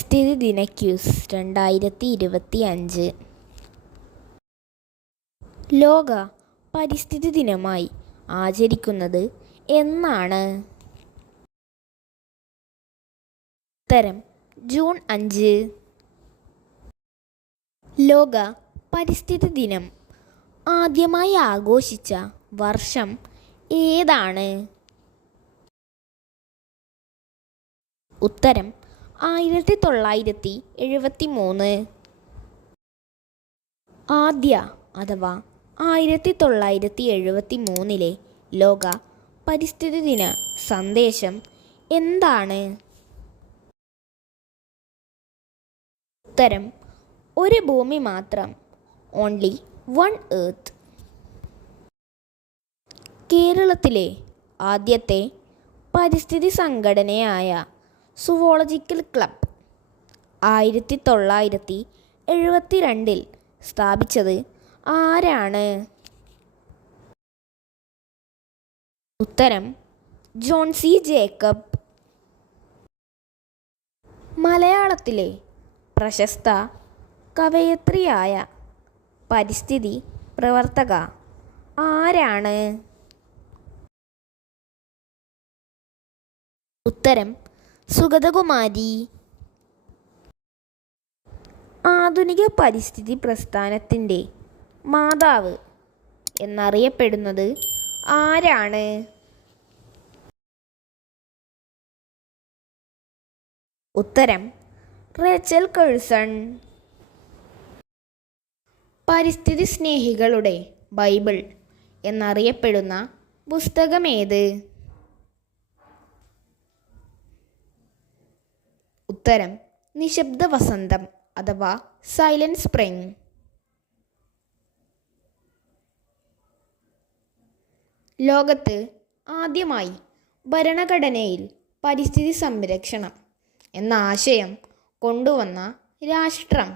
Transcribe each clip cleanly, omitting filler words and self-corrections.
പരിസ്ഥിതി ദിന ക്യൂസ് 2025. ലോക പരിസ്ഥിതി ദിനമായി ആചരിക്കുന്നത് എന്നാണ്? ഉത്തരം ജൂൺ 5. ലോക പരിസ്ഥിതി ദിനം ആദ്യമായി ആഘോഷിച്ച വർഷം ഏതാണ്? ഉത്തരം 1973. ആദ്യ അഥവാ 1973 ലോക പരിസ്ഥിതി ദിന സന്ദേശം എന്താണ്? ഉത്തരം ഒരു ഭൂമി മാത്രം, ഓൺലി വൺ എർത്ത്. കേരളത്തിലെ ആദ്യത്തെ പരിസ്ഥിതി സംഘടനയായ സുവോളജിക്കൽ ക്ലബ് 1972 സ്ഥാപിച്ചത് ആരാണ്? ഉത്തരം ജോൺ സി ജേക്കബ്. മലയാളത്തിലെ പ്രശസ്ത കവയിത്രിയായ പരിസ്ഥിതി പ്രവർത്തക ആരാണ്? ഉത്തരം സുഗതകുമാരി. ആധുനിക പരിസ്ഥിതി പ്രസ്ഥാനത്തിൻ്റെ മാതാവ് എന്നറിയപ്പെടുന്നത് ആരാണ്? ഉത്തരം റേച്ചൽ കഴ്സൺ. പരിസ്ഥിതി സ്നേഹികളുടെ ബൈബിൾ എന്നറിയപ്പെടുന്ന പുസ്തകമേത്? ഉത്തരം നിശബ്ദ വസന്തം അഥവാ സൈലന്റ് സ്പ്രിംഗ്. ലോകത്ത് ആദ്യമായി ഭരണഘടനയിൽ പരിസ്ഥിതി സംരക്ഷണം എന്ന ആശയം കൊണ്ടുവന്ന രാഷ്ട്രം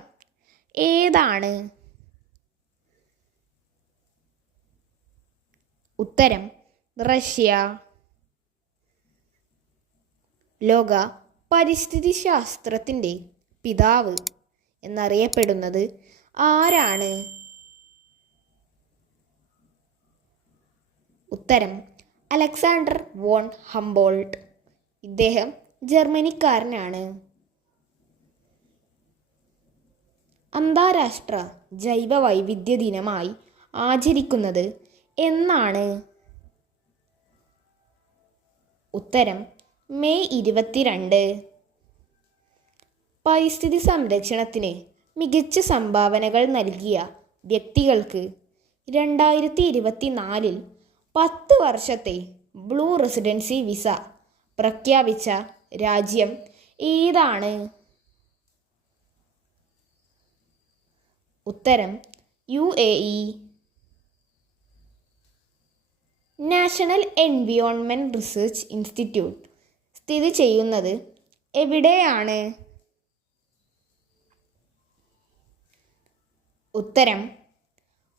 ഏതാണ്? ഉത്തരം റഷ്യ. ലോക പരിസ്ഥിതി ശാസ്ത്രത്തിൻ്റെ പിതാവ് എന്നറിയപ്പെടുന്നത് ആരാണ്? ഉത്തരം അലക്സാണ്ടർ വോൺ ഹംബോൾട്ട്. ഇദ്ദേഹം ജർമ്മനിക്കാരനാണ്. അന്താരാഷ്ട്ര ജൈവ വൈവിധ്യ ദിനമായി ആചരിക്കുന്നത് എന്നാണ്? ഉത്തരം മെയ് 22. പരിസ്ഥിതി സംരക്ഷണത്തിന് മികച്ച സംഭാവനകൾ നൽകിയ വ്യക്തികൾക്ക് 2024 10 വർഷത്തെ ബ്ലൂ റെസിഡൻസി വിസ പ്രഖ്യാപിച്ച രാജ്യം ഏതാണ്? ഉത്തരം UAE. National environment research institute സ്ഥിതി ചെയ്യുന്നത് എവിടെയാണ്? ഉത്തരം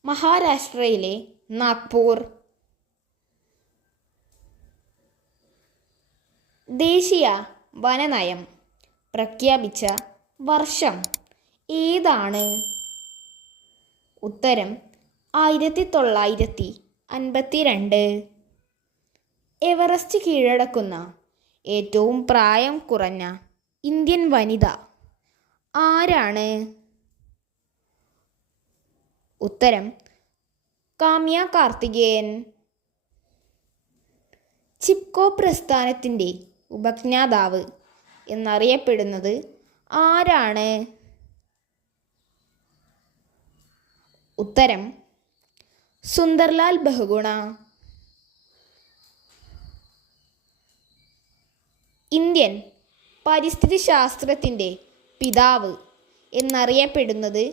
മഹാരാഷ്ട്രയിലെ നാഗ്പൂർ. ദേശീയ വനനയം പ്രഖ്യാപിച്ച വർഷം ഏതാണ്? ഉത്തരം 1952. എവറസ്റ്റ് കീഴടക്കുന്ന ഏറ്റവും പ്രായം കുറഞ്ഞ ഇന്ത്യൻ വനിത ആരാണ്? ഉത്തരം കാമ്യ കാർത്തികേയൻ. ചിപ്കോ പ്രസ്ഥാനത്തിൻ്റെ ഉപജ്ഞാതാവ് എന്നറിയപ്പെടുന്നത് ആരാണ്? ഉത്തരം സുന്ദർലാൽ ബഹുഗുണ. ഇന്ത്യൻ പരിസ്ഥിതി ശാസ്ത്രത്തിൻ്റെ പിതാവ് എന്നറിയപ്പെടുന്നത്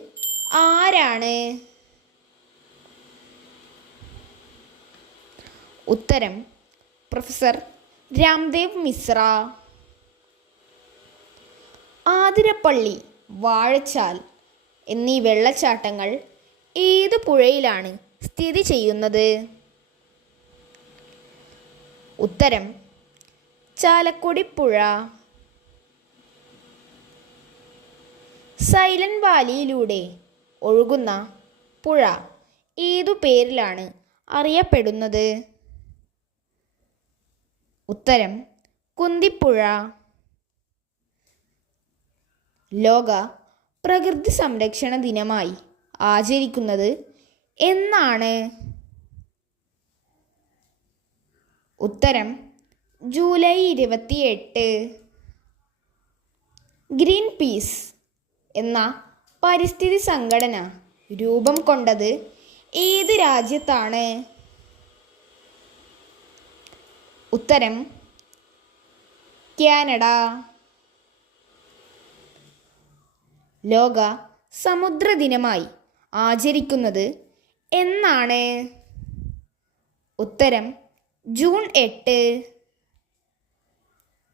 ആരാണ്? ഉത്തരം പ്രൊഫസർ രാംദേവ് മിശ്ര. ആതിരപ്പള്ളി, വാഴച്ചാൽ എന്നീ വെള്ളച്ചാട്ടങ്ങൾ ഏത് പുഴയിലാണ് സ്ഥിതി ചെയ്യുന്നത്? ഉത്തരം ചാലക്കുടി പുഴ. സൈലന്റ് വാലിയിലൂടെ ഒഴുകുന്ന പുഴ ഏതു പേരിലാണ് അറിയപ്പെടുന്നത്? ഉത്തരം കുന്തിപ്പുഴ. ലോക പ്രകൃതി സംരക്ഷണ ദിനമായി ആചരിക്കുന്നത് എന്നാണ്? ഉത്തരം ജൂലൈ 28. ഗ്രീൻ പീസ് എന്ന പരിസ്ഥിതി സംഘടന രൂപം കൊണ്ടത് ഏത് രാജ്യത്താണ്? ഉത്തരം കാനഡ. ലോക സമുദ്ര ദിനമായി ആചരിക്കുന്നത് എന്നാണ്? ഉത്തരം ജൂൺ 8.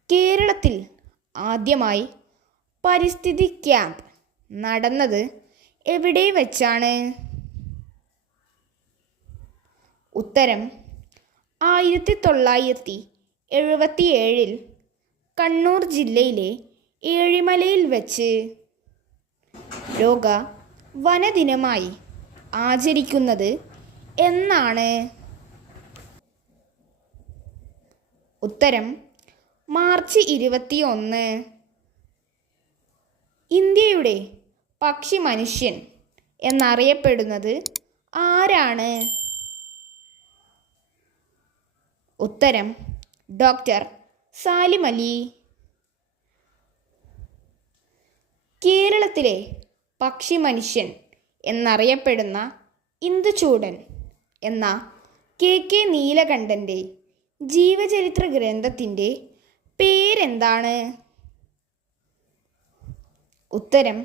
കേരളത്തിൽ ആദ്യമായി പരിസ്ഥിതി ക്യാമ്പ് നടന്നത് എവിടെ വെച്ചാണ്? ഉത്തരം 1977 കണ്ണൂർ ജില്ലയിലെ ഏഴിമലയിൽ വെച്ച്. ലോക വനദിനമായി ആചരിക്കുന്നത് എന്നാണ്? ഉത്തരം മാർച്ച് 21. ഇന്ത്യയുടെ പക്ഷി മനുഷ്യൻ എന്നറിയപ്പെടുന്നത് ആരാണ്? ഉത്തരം ഡോക്ടർ സാലിം അലി. കേരളത്തിലെ പക്ഷി മനുഷ്യൻ എന്നറിയപ്പെടുന്ന ഇന്ദുചൂടൻ എന്ന KK നീലകണ്ഠൻ്റെ ജീവചരിത്ര ഗ്രന്ഥത്തിൻ്റെ പേരെന്താണ്? ഉത്തരം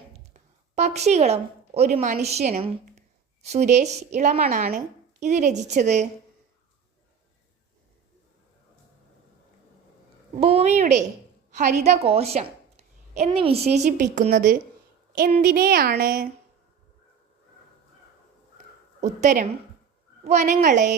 പക്ഷികളും ഒരു മനുഷ്യനും. സുരേഷ് ഇളമണാണ് ഇത് രചിച്ചത്. ഭൂമിയുടെ ഹരിതകോശം എന്ന് വിശേഷിപ്പിക്കുന്നത് എന്തിനെയാണ്? ഉത്തരം വനങ്ങളെ.